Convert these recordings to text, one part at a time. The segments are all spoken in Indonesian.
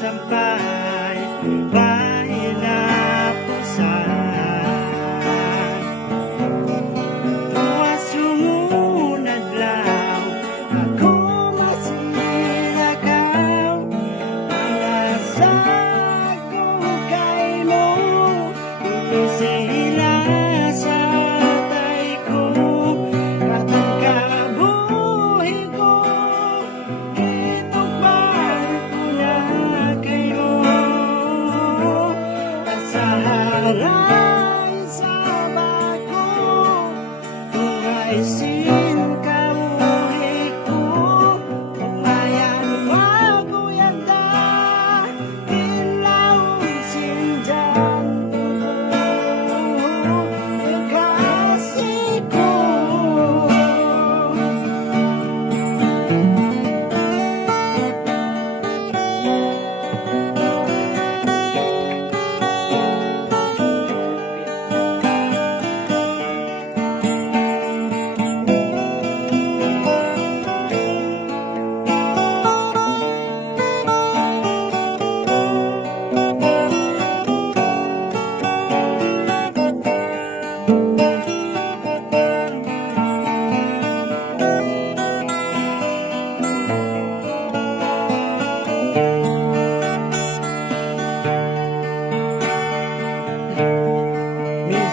sampay, bahay na pusan. Tuwa sumunod lang, ako masilakaw, malasag ko kay mo, sila sa tay ko, katang kabuhi ko, itupad ko na kayo, kasaharan sa bago, tungaysin kabuhi ko, umayan maguyanda, ilaw sinjan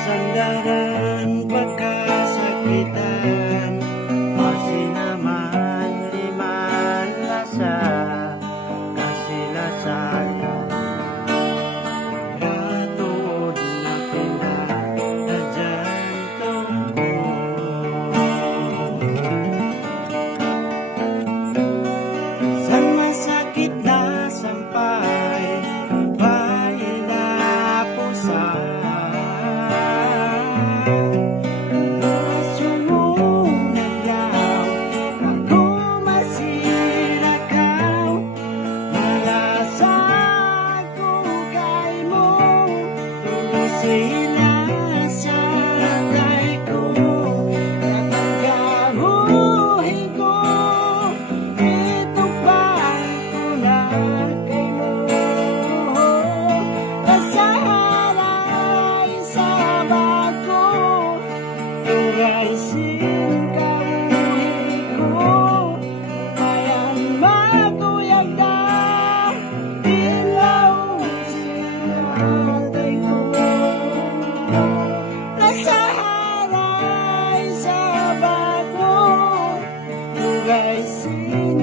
sandaran pagkasakitan, masinaman liman lasa, kasilasakan, patuod na pinagdadyan ko. Sa masakit na sampay, bahay na pusan, sila sa tay ko, katang kabuhi ko, itupad ko na kayo, kasaharay sa bago, tungaysin kabuhi ko, umayan maguyagda, ilaw sila tay ko. Nasaharay sa bago, tungaysin